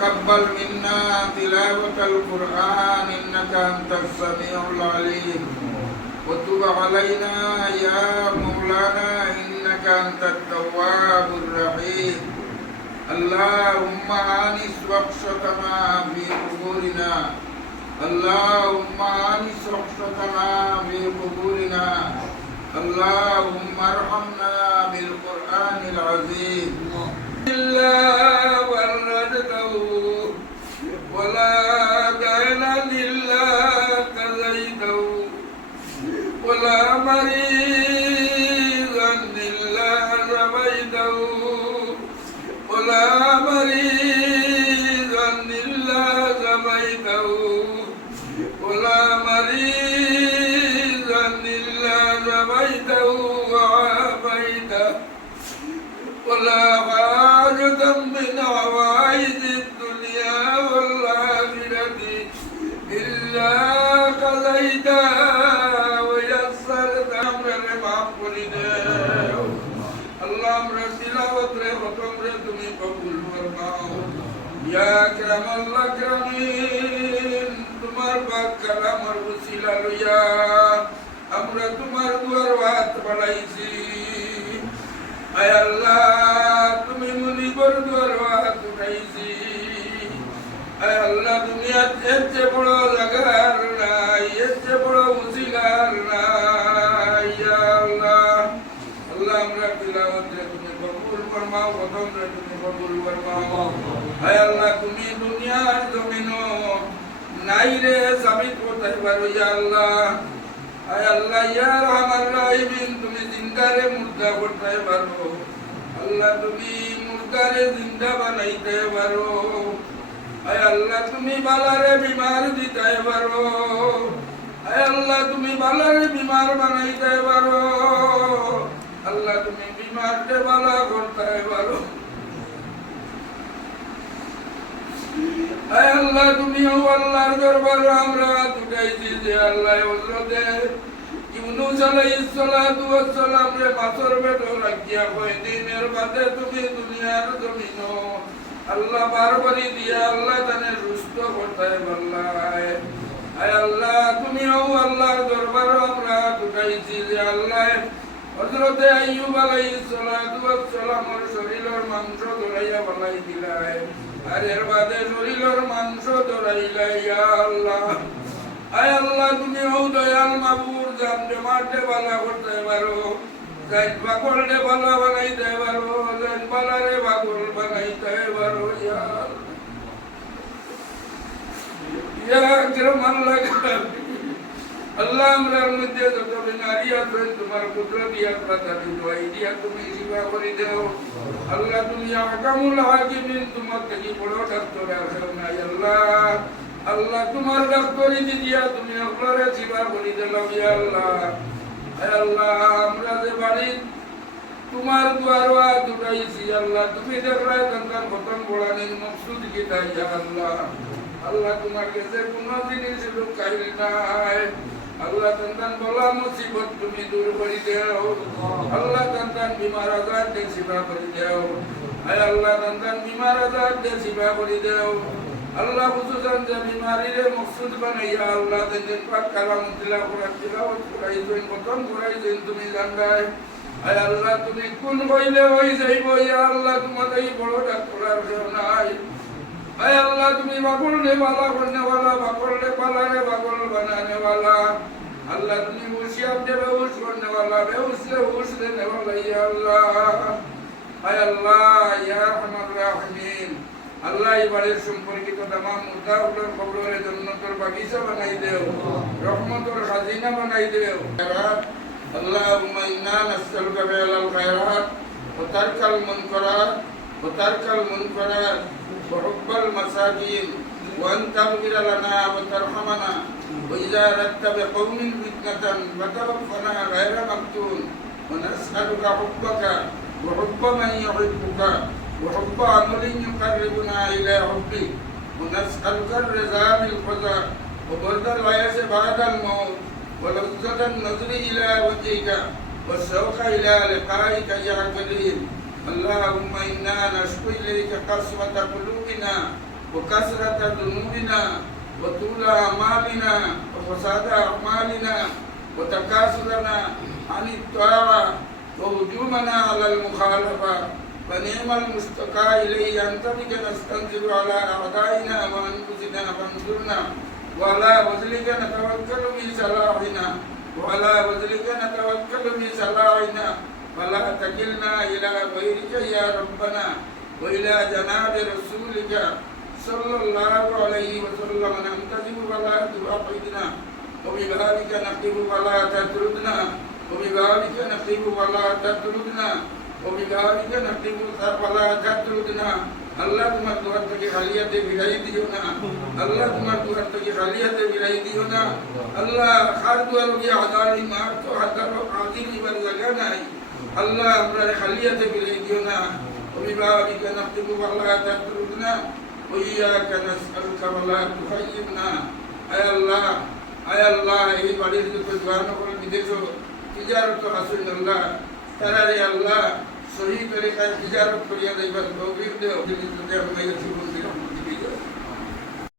تقبل منا تلاوة القرآن إنك أنت السميع العليم وتب علينا يا مولانا إنك أنت التواب الرحيم اللهم آنس وحشتنا في قبورنا اللهم آنس وحشتنا في قبورنا اللهم ارحمنا ولا مريضا إلا رميته ولا مريضا إلا زميته ولا مريضا তিলাওয়াত রে রে তুমি কবুল ফরমাও। ইয়া আকরাম আল্লাহ আকরামিন তোমার পাক কালামর ওসিলা লইয়া আমরা তোমার দুয়ার হাত বাড়াইছি আয় আল্লাহ, তুমি মুনিবর দুয়ার হাত উঠাইছি। আয় আল্লাহ দুনিয়াত বড় জায়গার কবুল ফরমাও প্রথম রে তুমি কবুল ফরমাও হায় আল্লাহ তুমি দুনিয়ার জমিনো নাই রে সাবিত করতে পারো ইয়া আল্লাহ আল্লাহ ইয়া রহমান তুমি জিন্দারে মুর্দা করতে পারো আল্লাহ তুমি মুর্দারে জিন্দা বানাইতে পারো হায় আল্লাহ তুমি বালারে বিমার দিতে পারো আল্লাহ তুমি বালারে বিমার বানাইতে পারো। আল্লাহ তুমি বিমারকে করতে পারো আয় আল্লাহ, তুমি ও আল্লাহর দরবার আমরা দুটাইছি যে আল্লাহ তুমি আল্লাহ বারবারি দিয়া আল্লাহ জানে সুস্থ করতে পারলায় হযরতে আইয়ুব আলাইহিস সালাতু ওয়াস সালামের শরীরের মাংস ধরাইয়া বালাই দিলায় আর এর বাদে শরীরের মাংস ধরাইলা, ইয়া আল্লাহ, আয় আল্লাহ, তুমি ও দয়াল মাবুর, জানতে মারতে বালা করতে পারো জাইন পাগলরে বালা বানাইতে পারো জাইন বালারে পাগল বানাইতে পারো, ইয়া। ইয়া আকরাম আল্লাহ আল্লাহ আমরার মধ্যে যত বিনারী আছেন, তোমার কুদরত দিয়া প্রাতারি দোয়াই দিয়া তুমি সেবা করে দেও। আল্লাহ, তুমি আহকামুল হাকিমিন, তোমার থেকে বড় ডাক্তার আছে নাই, আল্লাহ। আল্লাহ, তোমার ডাক্তারি দিয়া তুমি আপনারে সেবা করে দিলাম, ইয়া আল্লাহ। আল্লাহ, আমরা যে বাড়ি, তোমার দুয়ারওয়া দুটাইছি আল্লাহ। তুমি দেখলাই তন্তার বতন বড়ানির মকসুদ গীতা ইয়া আল্লাহ। আল্লাহ তোমার কাছে কোনো জিনিস লুকাইল নাই। আল্লাহ তন্তান বলা মুসিবত তুমি দূর করে দেও। আল্লাহ তন্তান বিমার আজাদ দে সেবা করে দেও। আয় আল্লাহ তন্তান বিমার আজাদ দে সেবা করে দেও। আল্লাহ খুশুসান যে বিমারিরে মকসুদ বানাইয়া আল্লাহ দিন পাক কালাম তিলা কোরআন তিলাওয়াত করাইছেন প্রথম করাইছেন, তুমি জানবাই। আয় আল্লাহ, তুমি কোন হইলে হই যাইব? ইয়া আল্লাহ তোমাদের বড় ডাক্তার নাই। अय अल्लाह तुम्हें बगुलने वाला बनने वाला बगुलने वाला ने बगुल बनाने वाला अल्लाह तुम्हें उसी अपने बेहोश बनने वाला बेहोश से होश देने वाला ये अल्लाह अय अल्लाह या रहमान रहीम আল্লাহ এই বাড়ির সম্পর্কিত তামাম মুদাগুলোর খবরের জন্নতর বাগিচা বানাই দেও রহমতর খাজিনা বানাই দেও আল্লাহ ইন্না নাসআলুকা বিআল খায়রাত ওয়া তারকাল মুনকারাত وترك المنكرات وحب المساكين وأن تغفر لنا وترحمنا وإذا أردت بقوم فتنة فتوفنا غير مفتون. ونسألك حبك وحب من يحبك وحب عمل يقربنا إلى حبك. ونسألك الرضا بالقضاء وبرد الويس بعد الموت ولذة النظر إلى وجهك والشوق إلى لقائك يا كريم. اللهم إنا نشكو إليك قسوة قلوبنا وكثرة ذنوبنا وطول أعمالنا وفساد أعمالنا وتكاسلنا عن الطاعة وهجومنا على المخالفة فنعم المستقى إليه أنت بك نستنزل على أعدائنا وأنفسنا فانصرنا وعلى وزلك نتوكل في صلاحنا وعلى وزلك نتوكل في صلاحنا فلا تكلنا إلى غيرك يا ربنا وإلى جناب رسولك صلى الله عليه وسلم ننتظم ولا تؤقدنا وبذلك نقف ولا تطردنا وبذلك نقف ولا تطردنا وبذلك نقف ولا تطردنا আল্লাহ তোমার দুয়ার থেকে খালিয়াতে বিলাই দিও না আল্লাহ তোমার দুয়ার থেকে খালিয়াতে বিলাই দিও না আল্লাহ খার দুয়ার গিয়ে আদারি মার তো হাজারো আদির ইবার লাগা নাই আল্লাহ আমরা খালিয়াতে বিলাই দিও না وببابك نختم ولا تتركنا وإياك نسألك ولا تخيبنا أي الله أي الله এই বাড়ির যত জোয়ান করে বিদেশ তিজারত হাসিল আল্লাহ তারারে আল্লাহ সহি তরিকায় তিজারত করিয়া দেবার তৌফিক দেও দিন তো দেব মেয়ে জীবন দিলাম